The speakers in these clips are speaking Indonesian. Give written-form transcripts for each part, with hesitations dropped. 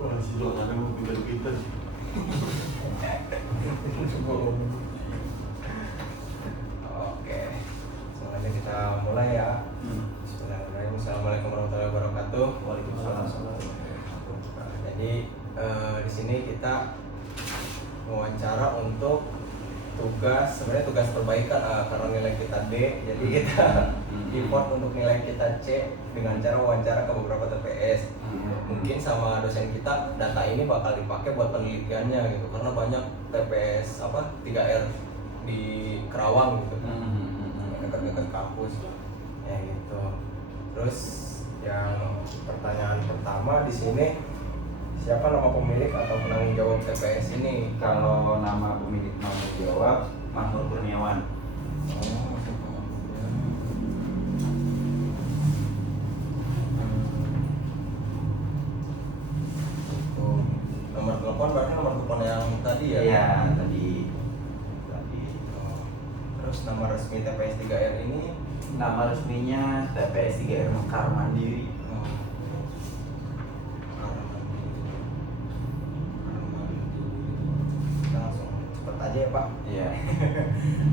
Sudah ada mobil kita sih. Oke, semuanya kita mulai ya. Bismillahirrahmanirrahim. Assalamualaikum warahmatullahi wabarakatuh. Waalaikumsalam. Nah, jadi di sini kita wawancara untuk sebenarnya tugas perbaikan karena nilai kita D, jadi kita import untuk nilai kita C dengan cara wawancara ke beberapa TPS. Mungkin sama dosen kita data ini bakal dipakai buat penelitiannya gitu, karena banyak TPS 3R di Kerawang gitu, dekat-dekat kampus ya gitu. Terus yang pertanyaan pertama di sini, siapa nama pemilik atau penanggung jawab TPS ini? Kalau nama pemilik penanggung jawab Mahmud Kurniawan. Nomor telepon berarti nomor telepon yang tadi ya? Iya, tadi. Terus nama resmi TPS 3R ini? Nama resminya TPS 3R Mekar Mandiri. Kita langsung cepet aja ya Pak. Iya.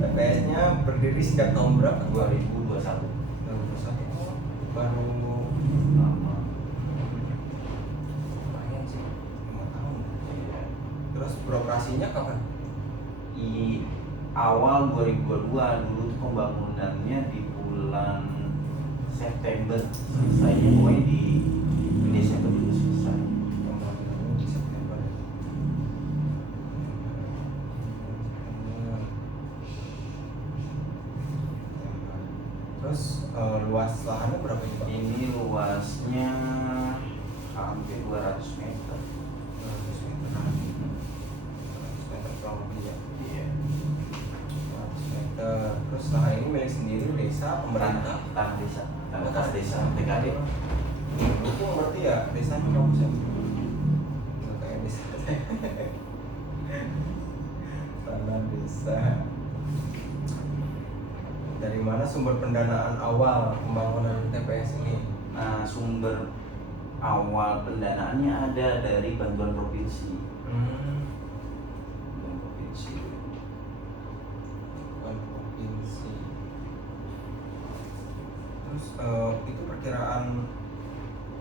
TPS-nya berdiri sejak tahun berapa? 2021. 2021. Baru Lama. lumayan sih, 5 tahun. Iya. Terus beroperasinya kapan? Di awal 2022 dulu tuh pembangunannya di bulan September, selesainya pokoknya di Desember dulu selesai. Pembangunannya di September. Terus luas lahannya berapa ini Pak? Ini luasnya hampir 200 meter. 200 meter. 200 meter kurang lebih ya. Iya. 200 meter. Terus lahan ini milik sendiri desa, pemerintah? Tanah desa, tanah kas desa, TKD. Dukung berarti ya desanya bagus ya? Nggak kayak desa. Tanah desa. Dari mana sumber pendanaan awal pembangunan TPS ini? Nah, sumber awal pendanaannya ada dari bantuan provinsi. Bantuan provinsi. Provinsi. Terus itu perkiraan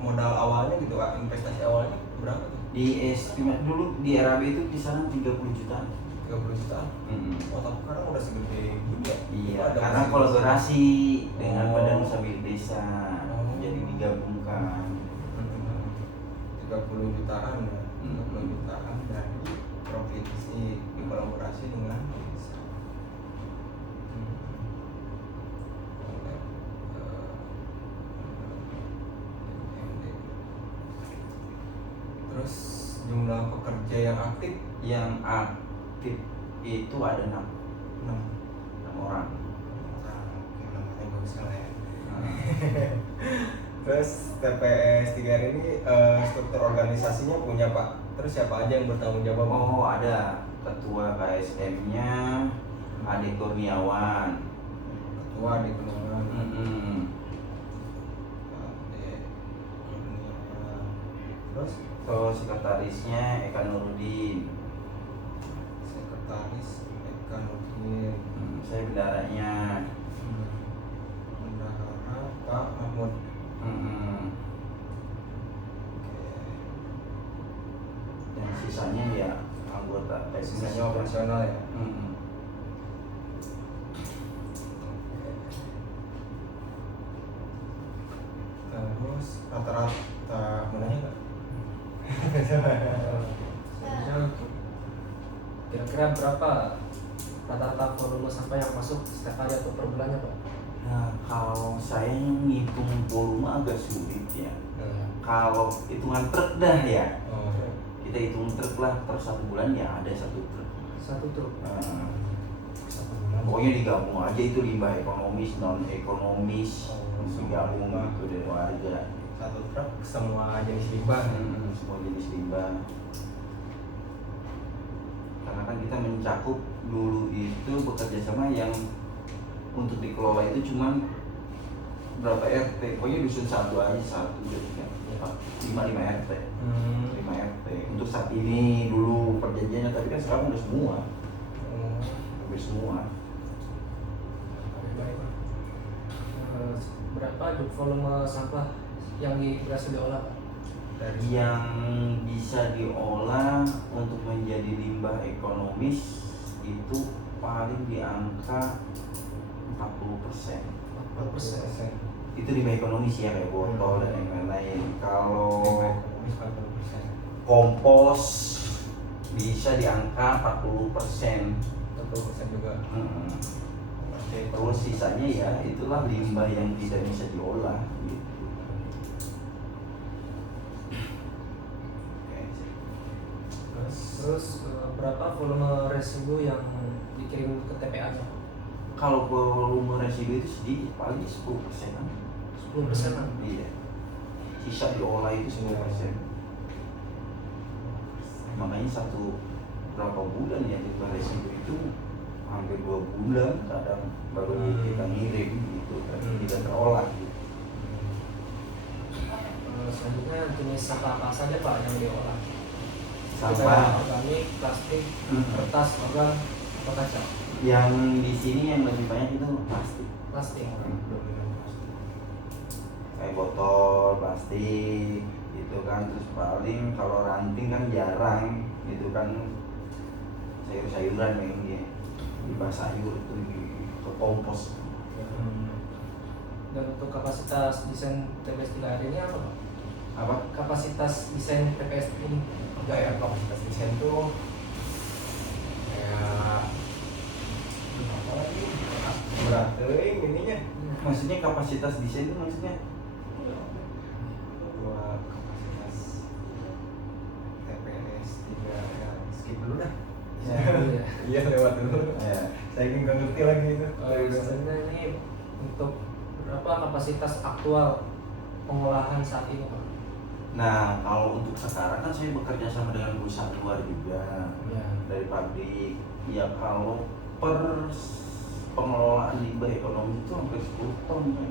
modal awalnya gitu Kak, investasi awalnya berapa tuh? Di estimate dulu di RAB itu kisaran 30 juta. 30 juta. Oh, tapi sekarang udah segede gini ya? Iya, Ada karena masih- kolaborasi dengan Oh. Badan Usaha Milik Desa, Oh. jadi digabungkan. 30 jutaan ya, 30 jutaan dari provinsi dikolaborasi dengan desa. Oleh, MD. Terus jumlah pekerja yang aktif Yang aktif itu ada 6 orang. namanya bagus lah ya. Nah, Terus TPS 3R ini struktur organisasinya punya Pak. Terus siapa aja yang bertanggung jawab? Oh, ada ketua KSM-nya Ade Kurniawan. Ketua di Penanganan. Terus Sekretarisnya Eka Nurudin. sekretaris Eka Nurdin. Saya bendaranya. Bendahara Pak Mahmud. Dan sisanya ya anggota teknis. Sisanya operasional ya. Terus rata-rata menanya nggak? Kira-kira berapa rata-rata volume sampah yang masuk setiap hari atau per bulannya Pak? Nah, kalau saya ngitung volume agak sulit ya. Kalau hitungan truk dah ya, Oh, kita hitung truk lah per 1 bulan ya ada 1 truk. Satu truk. satu bulan. Pokoknya digabung aja itu limbah ekonomis, non ekonomis, Oh, digabung limbah. gitu dari warga. Satu truk semua jenis limbah. Semua jenis limbah. Karena kan kita mencakup dulu itu bekerja sama yang untuk dikelola itu cuman berapa RT, pokoknya dusun satu aja, satu jadi kan. Pak, 5 RT. Hmm. 5 RT. Untuk saat ini dulu perjanjiannya, tapi kan sekarang udah semua. Oh. Hampir semua. Baik, Pak. Berapa volume sampah yang berhasil diolah, Pak? Dari Yang bisa diolah untuk menjadi limbah ekonomis itu paling di angka 40%. 40%. Itu limbah ekonomis ya, kayak botol dan yang lain-lain. Kalau ekonomis 40%. kompos bisa di angka 40%. 40% juga. Oke. Terus sisanya ya itulah limbah yang tidak bisa diolah gitu. Terus berapa volume residu yang dikirim ke TPA-nya? Kalau volume residu itu sedikit, paling 10%. 10%-an. Iya. Sisa diolah itu 10%. Makanya berapa bulan ya limbah residu itu hampir 2 bulan kadang baru kita ngirim gitu, tidak terolah gitu. Selanjutnya jenis sampah apa saja, Pak, yang diolah? Sampah Organik, plastik, kertas, logam, atau kaca? yang di sini yang lebih banyak itu plastik. Plastik. Kayak botol plastik gitu kan. Terus paling kalau ranting kan jarang gitu kan, sayur-sayuran yang limbah sayur itu ke kompos. Dan untuk kapasitas desain TPS 3 hari ini apa, Pak? Apa? Kapasitas desain TPS ini? Ya kapasitas desain tuh kayak apa lagi? Berat ininya. Maksudnya kapasitas desain itu maksudnya Buat kapasitas TPS 3 ya skip dulu dah. Ya, iya. Iya lewat dulu. ya. Saya nggak ngerti lagi itu. Sebenarnya ini untuk berapa kapasitas aktual pengolahan saat ini, Pak? Nah, kalau untuk sekarang kan saya bekerja sama dengan perusahaan luar juga Ya. dari pabrik. Ya kalau per pengelolaan limbah ekonomi itu hampir 10 ton ya.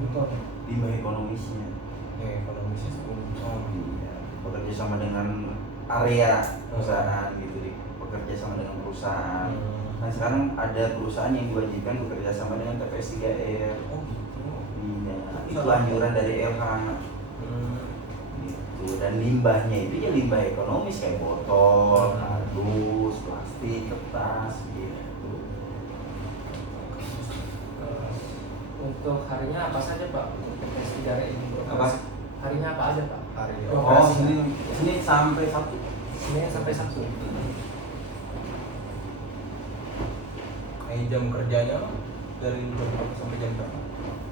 Untuk Limbah ekonomisnya. Ekonomisnya 10 ton. Iya, bekerja sama dengan area perusahaan gitu, bekerja sama dengan perusahaan. Nah sekarang ada perusahaan yang diwajibkan bekerja sama dengan TPS 3R. Oh gitu. Iya, itu anjuran dari LH. Gitu. Dan limbahnya itu ya limbah ekonomis kayak botol, kardus, plastik, kertas gitu. Untuk harinya apa saja, Pak? Untuk TPS 3 ini beroperasi? Apa? Harinya apa aja, Pak? Hari Oh, Senin sampai Sabtu. Senin sampai Sabtu. jam kerjanya dari jam berapa sampai jam berapa?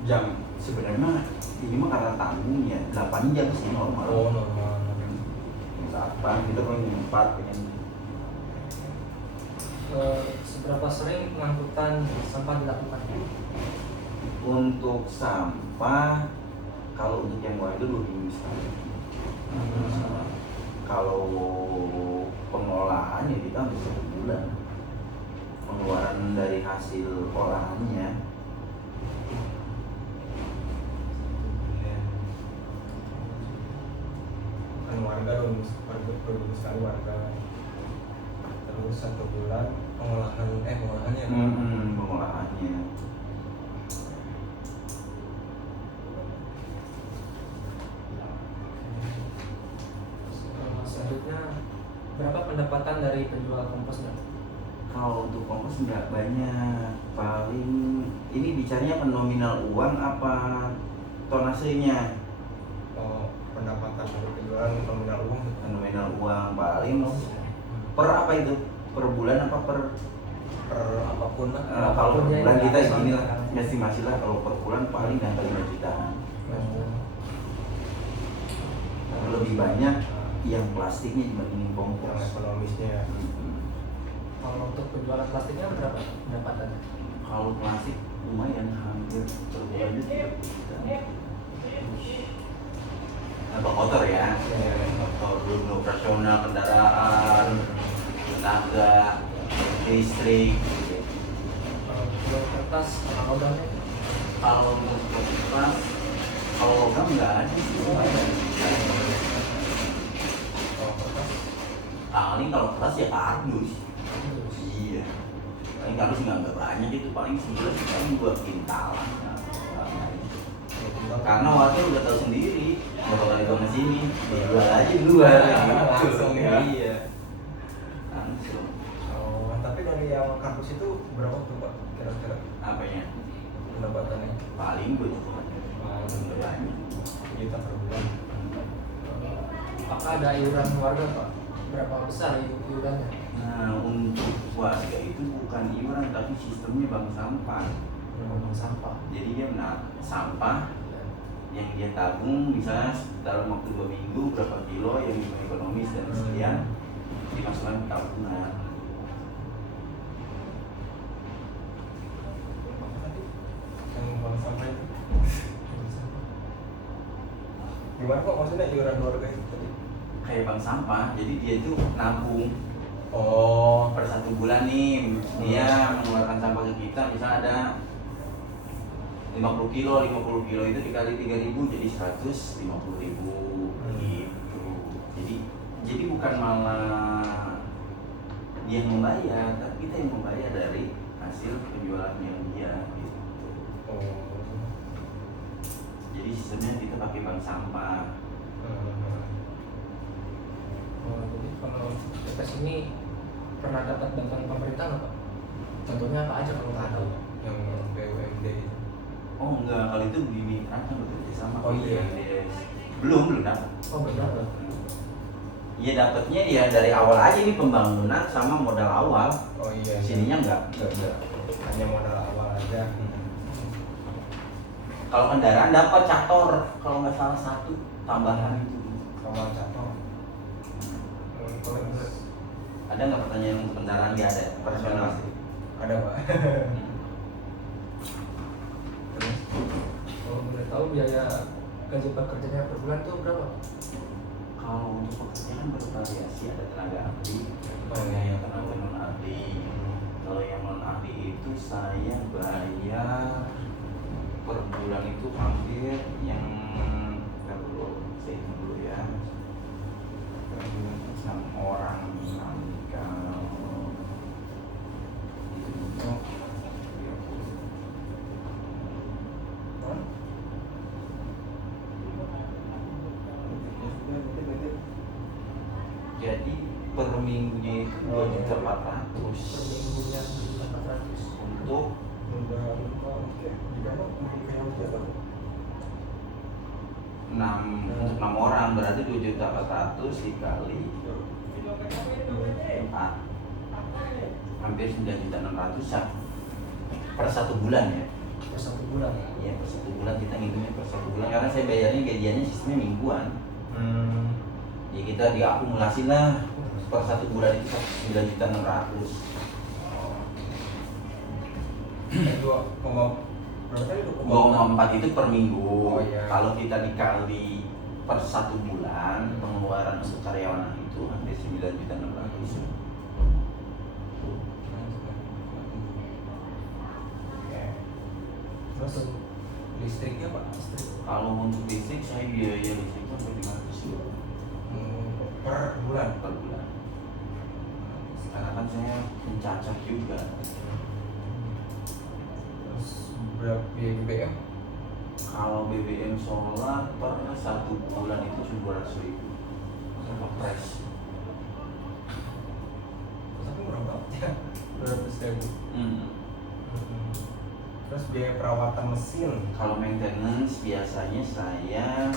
Jam sebenarnya ini mah karena tangguhnya 8 jam sih normal. Oh normal. 8 kita kan 4 kan. Seberapa sering pengangkutan sampah dilakukan? Untuk sampah kalau untuk yang warga 2 minggu sekali. Kalau pengolahan ya kita hampir 1 bulan. Pengeluaran dari hasil olahannya. Kan warga dong, produksi sekali warga. Terus 1 bulan pengolahannya. Pengolahannya. Selanjutnya, berapa pendapatan dari penjual komposnya? Kalau untuk kompos nggak banyak, paling ini bicaranya nominal uang apa tonasenya? Oh, pendapatan dari penjualan nominal uang. Nominal uang paling per apa itu? Per bulan apa per Apapun lah. kalau per ya, bulan ya, kita ya, gini ya. lah, estimasi lah kalau per bulan paling di angka 5 jutaan. Lebih banyak yang plastiknya dibandingin Yang kompos. ekonomisnya ya. Kalau untuk penjualan plastiknya berapa pendapatannya? Kalau plastik lumayan hampir per bulan itu 30 juta. Apa kotor ya? Kotor belum operasional kendaraan, tenaga, listrik. Gitu. Jual kertas, logamnya? Kalau untuk kertas, kalau logam nggak ada sih. Oh, kertas. Paling kalau keras ya kardus. Iya. Paling kardus nggak banyak itu, paling sebulan paling 2 kintalan. Karena waktu udah tahu sendiri, mau kali ke sini, dijual aja duluan. Langsung ya. Iya. Langsung. Oh, tapi dari yang kardus itu berapa tuh Pak kira-kira Apanya? pendapatannya? Paling gue cuma nggak banyak. Juta per bulan. Apakah ada iuran warga Pak? Berapa besar iurannya? Nah, untuk warga itu bukan iuran tapi sistemnya bank sampah. Ngomong sampah. Jadi dia sampah yang dia tabung misalnya dalam waktu 2 minggu berapa kilo yang ekonomis dan sekian dimasukkan ke tabungan. Yang bank sampah itu gimana kok maksudnya iuran warga itu tadi? Kayak bank sampah, jadi dia itu nabung Oh, per 1 bulan nih dia mengeluarkan sampah ke kita, misalnya ada 50 kilo itu dikali 3.000 jadi 150.000 gitu. Jadi bukan malah dia yang membayar, tapi kita yang membayar dari hasil penjualannya dia gitu. oh. Jadi sistemnya kita pakai bank sampah. Oh, jadi kalau TPS ini pernah dapat bantuan pemerintah nggak Pak? Contohnya apa aja kalau nggak tahu? Yang BUMD itu. Oh enggak, kalau itu dimitra bekerja sama. Oh, iya. Belum dapat. Oh benar. Iya dapatnya ya dari awal aja nih pembangunan sama modal awal. Oh iya. Sininya enggak. Hanya modal awal aja. Kalau kendaraan dapat cator, kalau nggak salah 1 tambahan itu. Sama cator. Kalau menurut Ada nggak pertanyaan untuk kendaraan? Nggak ada. Personal. ada Pak. Terus kalau boleh tahu biaya gaji pekerjanya per bulan tuh berapa? Kalau untuk pekerjaan bervariasi, ada tenaga ahli, Oh, ada iya. yang tenaga non ahli. Kalau yang non ahli itu saya bayar per bulan itu hampir yang nggak perlu saya hitung dulu ya. Per bulan itu 6 orang kalau itu untuk 30. Jadi per minggunya itu 2.400.000 Per minggunya 400. untuk Udah lupa. Oke. Gimana? Mungkin kayak apa? 6 orang berarti 2.400.000 dikali 4 hampir 9.600.000 per 1 bulan ya. Per 1 bulan. Iya per 1 bulan kita ngitungnya per 1 bulan karena saya bayarnya gajiannya sistemnya mingguan. Ya kita diakumulasi lah per 1 bulan itu 9.600.000. Berapa tadi? 2,4 itu per minggu. Oh, iya. Kalau kita dikali per 1 bulan pengeluaran untuk karyawan itu hampir 9.600.000. Terus listriknya Pak? Kalau untuk listrik saya biaya listriknya sampai 500.000 Per bulan. per bulan. Karena kan saya mencacah juga. Terus berapa biaya BBM? Kalau BBM solar per 1 bulan itu cuma 200.000 ngepres. Tapi murah banget ya. 200.000. Hmm. Terus biaya perawatan mesin. Kalau maintenance biasanya saya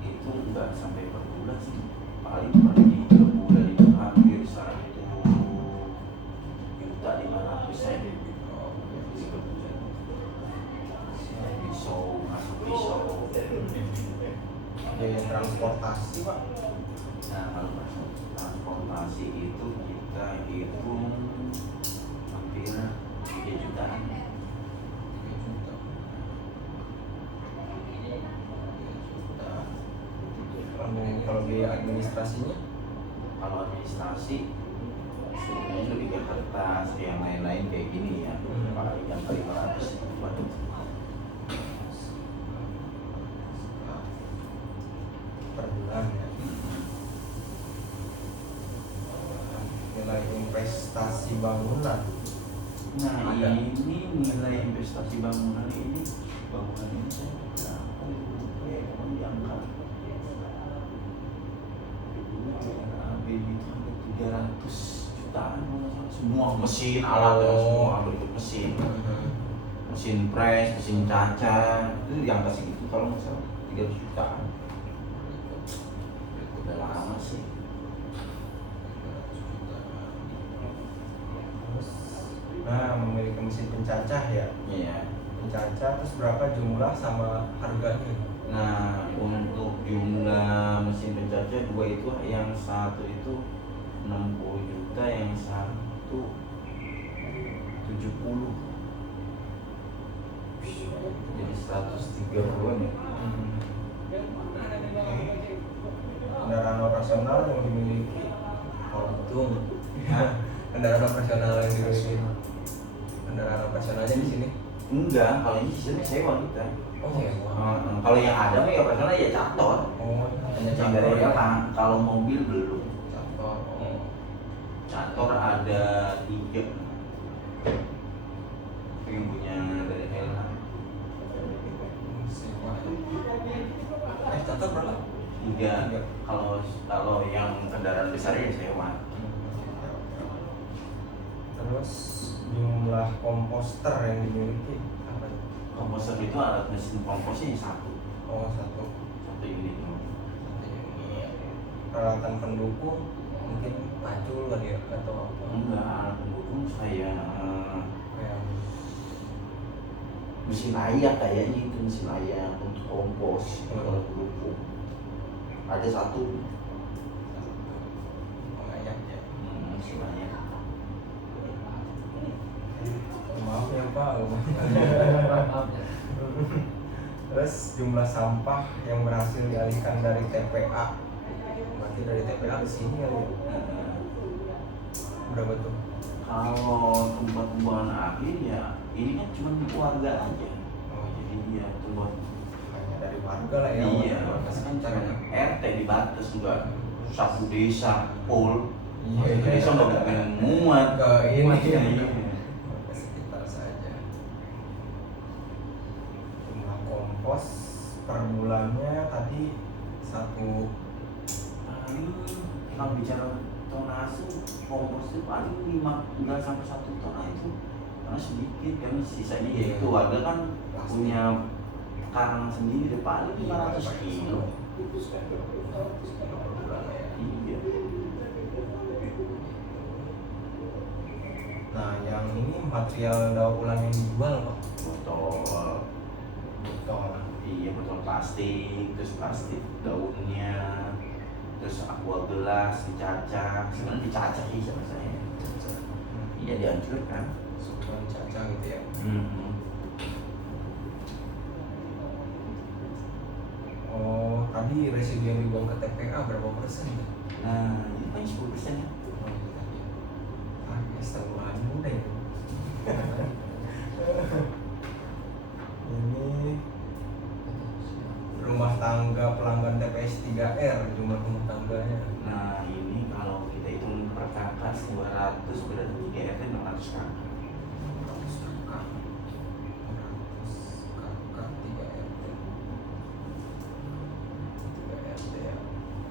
itu nggak sampai per bulan sih, paling per 3 bulan itu hampir 1.500.000 saya pisau masuk pisau. Biaya transportasi Pak. Nah kalau masuk transportasi itu kita hitung hampir 3 jutaan. 3 juta. Kalau biaya administrasinya? Kalau administrasi sebenarnya lebih ke kertas yang lain-lain kayak gini ya, paling yang 500. bangunan ya. Nilai investasi bangunan. Nah Ada. ini nilai investasi bangunan ini saya berapa lupa ya, pokoknya di angka dulu RAB itu hampir 300 jutaan kalau nggak salah. Semua mesin alat ya, semua berikut mesin press, mesin cacar itu di angka segitu kalau nggak salah 300 jutaan. Udah lama sih. Nah, memiliki mesin pencacah ya. Iya. Pencacah terus berapa jumlah sama harganya? Nah, untuk jumlah mesin pencacah dua itu, yang satu itu 60 juta, yang satu 70. Jadi 130-an ya. Kendaraan operasional yang dimiliki untung. Kendaraan operasional yang dimiliki. Kendaraan operasionalnya di sini. Enggak, kalau ini sistemnya sewa kita. Oh ya. Kalau yang ada mah ya operasional ya cator. Oh, hanya Yang campur dari ya. kalau mobil belum. Campur. Oh. Cator ada 3. Yang punya dari Hela. Sewa. Campur berapa? 3. Kalau yang kendaraan besar ya sewa. Terus jumlah komposter yang dimiliki apa? Komposter itu alat mesin komposnya satu. Oh, satu. Satu unit. Ini peralatan pendukung mungkin pacul kali ya atau apa? Enggak, alat pendukung saya Kayak mesin layak kayaknya itu, mesin layak untuk kompos kalau pendukung. Ada satu pengayak ya. mesin layak. Maaf ya Pak. Maaf ya. Terus jumlah sampah yang berhasil dialihkan dari TPA. Berarti dari TPA ke sini kali ya? Berapa tuh? Kalau tempat pembuangan akhir ya ini kan cuma di keluarga aja. Oh, Jadi ya tempat hanya dari warga lah ya. iya, Warga kan sekitar cuma ya. RT dibatas juga satu desa full. Iya. Satu desa nggak mungkin muat Ke ini Iya. warga sekitar saja. Jumlah kompos per bulannya tadi satu. Kalau bicara tonase kompos itu paling 5 enggak sampai 1 ton itu karena sedikit kan sisanya ya itu warga kan punya karang sendiri paling 500 kilo. Iya. Nah, yang ini material daur ulang yang dijual Pak. Botol, iya botol plastik, terus plastik daunnya, terus aqua gelas dicacah, sebenarnya dicacah sih sama saya. Iya dihancurkan. Sukuan caca gitu ya. Oh, tadi residu yang dibuang ke TPA berapa persen ya? Nah, ini kan 10% ya. Ah, ya setengah muda ya. Ini rumah tangga pelanggan TPS 3R, jumlah rumah tangganya. Nah, ini kalau kita hitung per kakak 200 berarti 3 RT 600 kakak. 100 kakak. 100 kakak 3 RT. 3 RT ya.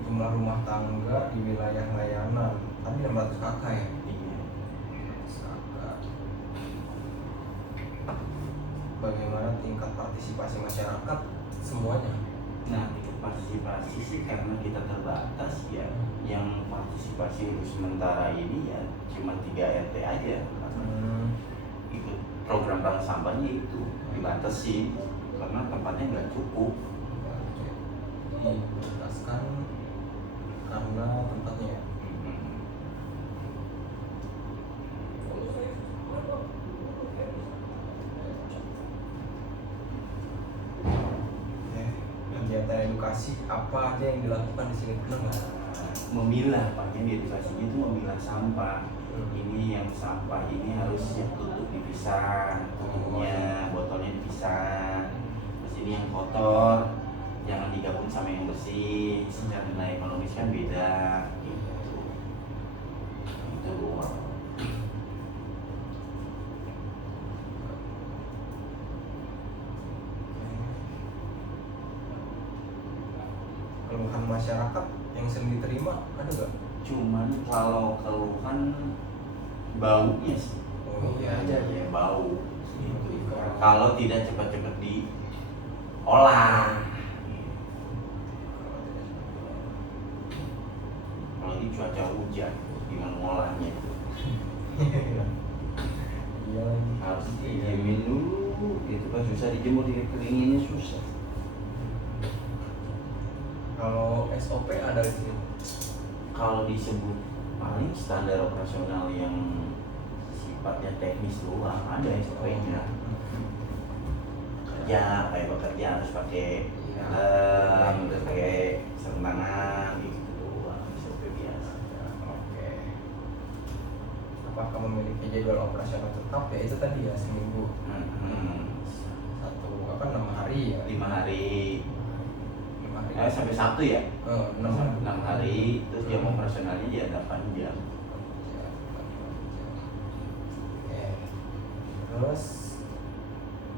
Jumlah rumah tangga di wilayah layanan. Tadi 600 kakak ya. Iya. 600 kakak. Bagaimana tingkat partisipasi masyarakat semuanya? Nah, tingkat partisipasi sih karena kita terbatas ya. Yang partisipasi untuk sementara ini ya cuma 3 RT aja. Itu program bank sampahnya itu dibatasi karena tempatnya nggak cukup. Diprioritaskan karena tempatnya. Kegiatan edukasi apa aja yang dilakukan di sini pernah nggak? Memilah, pakaian di edukasinya itu memilah sampah. Ini yang sampah ini harus yang tutup dipisah, tutupnya botolnya dipisah. Terus ini yang kotor jangan digabung sama yang bersih secara masyarakat yang sering diterima ada nggak? Cuman kalau keluhan baunya sih. Oh Iya, bau gitu. Kalau tidak cepat-cepat diolah. Kalau ini cuaca hujan, gimana ngolahnya itu? Iya lagi. Harus dijamin dulu, itu kan susah dijemur, dikeringinnya susah. Kalau SOP ada di sini. Kalau disebut paling standar operasional yang sifatnya teknis doang ada SOP-nya. Kerja, kayak bekerja harus pakai helm, terus pakai sarung tangan gitu doang, SOP biasa. Oke. Apakah memiliki jadwal operasional tetap? Ya itu tadi ya, seminggu. Satu 6 hari ya. 5 hari, 5 hari. sampai Sabtu ya? 6 hari. 6 hari, terus jam operasionalnya ya 8 jam. Oke. Terus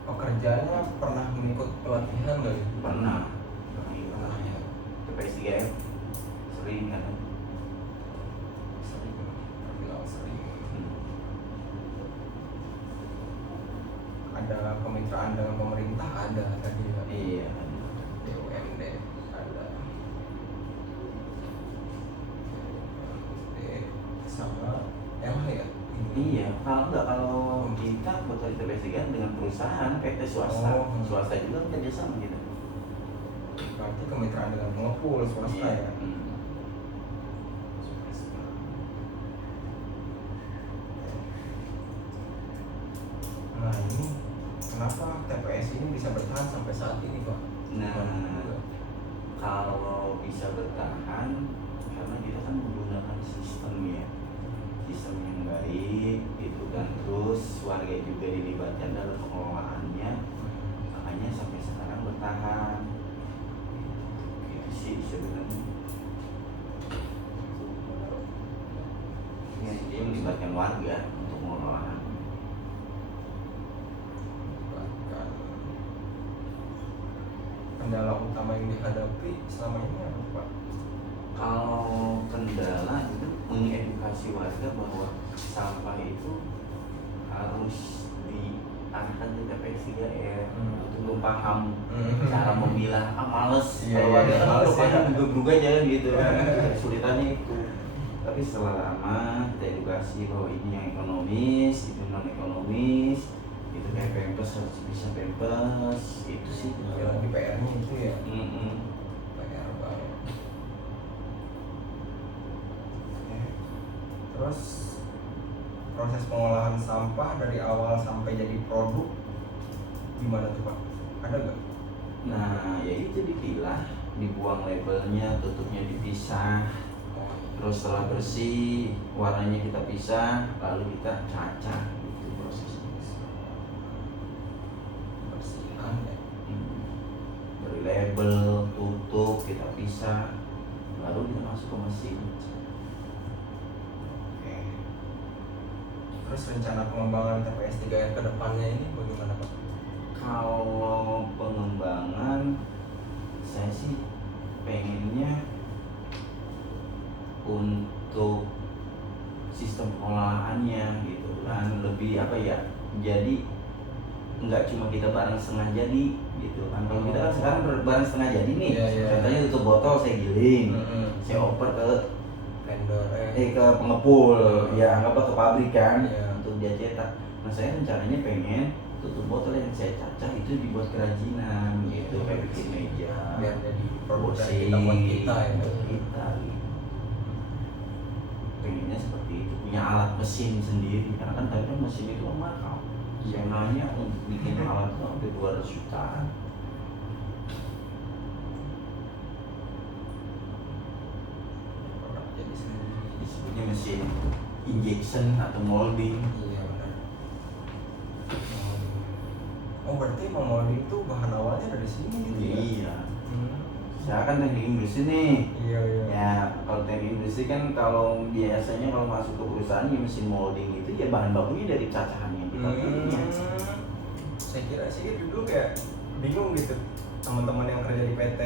pekerjaannya pernah mengikut pelatihan nggak? Pernah. Pernah ya. TPS 3F sering kan? Sering. Terbilang sering. Ada kemitraan dengan pemerintah ada tadi ya. Iya. BUMD ada. BUMD sama LH ya. Iya, kalau kita bekerja TPS 3 dengan perusahaan PT swasta, Oh. swasta juga kerja sama kita. Berarti kemitraan dengan pengepul swasta ya. Nah ini kenapa TPS ini bisa bertahan sampai saat ini Pak? Nah, kalau bisa bertahan karena kita kan menggunakan sistem ya, sistem yang baik gitu kan, terus warga juga dilibatkan dalam pengelolaannya, makanya sampai sekarang bertahan. Itu sih sebenarnya. Ya, dia melibatkan warga untuk pengelolaan. Bahkan kendala utama yang dihadapi selama ini apa Pak? Kalau kendala itu mengedukasi warga bahwa sampah itu harus diarahkan ke TPS 3R untuk paham cara memilah. Males Iya, kalau iya, warga kan males depannya ya. juga aja gitu kan. Kesulitannya itu. Tapi setelah lama kita edukasi bahwa ini yang ekonomis, itu non ekonomis, itu kayak pempes harus bisa pempes, itu sih. Sekali lagi PR-nya itu ya. Mm-mm. PR banget. Oke. Terus proses pengolahan sampah dari awal sampai jadi produk gimana tuh Pak? Ada nggak? Nah, ya itu dipilah, dibuang labelnya, tutupnya dipisah. Terus setelah bersih, warnanya kita pisah, lalu kita cacah gitu prosesnya. Bersihan ya. Dari label, tutup, kita pisah, lalu kita masuk ke mesin. Oke. Terus rencana pengembangan TPS 3R ke depannya ini bagaimana Pak? Kalau pengembangan, saya sih pengennya untuk sistem pengelolaannya gitu kan lebih apa ya, jadi nggak cuma kita barang setengah jadi gitu kan. Kalau kita kan sekarang barang setengah jadi nih, Iya, iya. contohnya tutup botol saya giling, saya oper ke Vendor ke pengepul, ya anggaplah ke pabrik kan, Iya. untuk dia cetak. Nah saya rencananya pengen tutup botol yang saya cacah itu dibuat kerajinan gitu, kayak bikin meja, biar jadi produk dari kursi, kita buat kita ya. buat kita gitu. Pengennya seperti itu, punya alat mesin sendiri, karena kan tadi kan mesin itu mahal. Saya nanya untuk bikin alat itu sampai 200 jutaan. Produk jadi sendiri. Disebutnya mesin injection atau molding. Iya benar. Oh berarti memolding itu bahan awalnya dari sini gitu ya? Iya. Saya kan teknik industri nih. Iya iya. Ya, kalau teknik industri kan kalau biasanya kalau masuk ke perusahaan ya mesin molding itu ya bahan bakunya dari cacahan yang kita punya. Saya kira sih dulu kayak bingung gitu teman-teman yang kerja di PT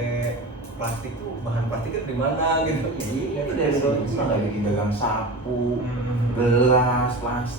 plastik tuh bahan plastik itu di mana gitu. Iya, itu dari Indonesia nggak bikin dagang sapu, gelas, plastik.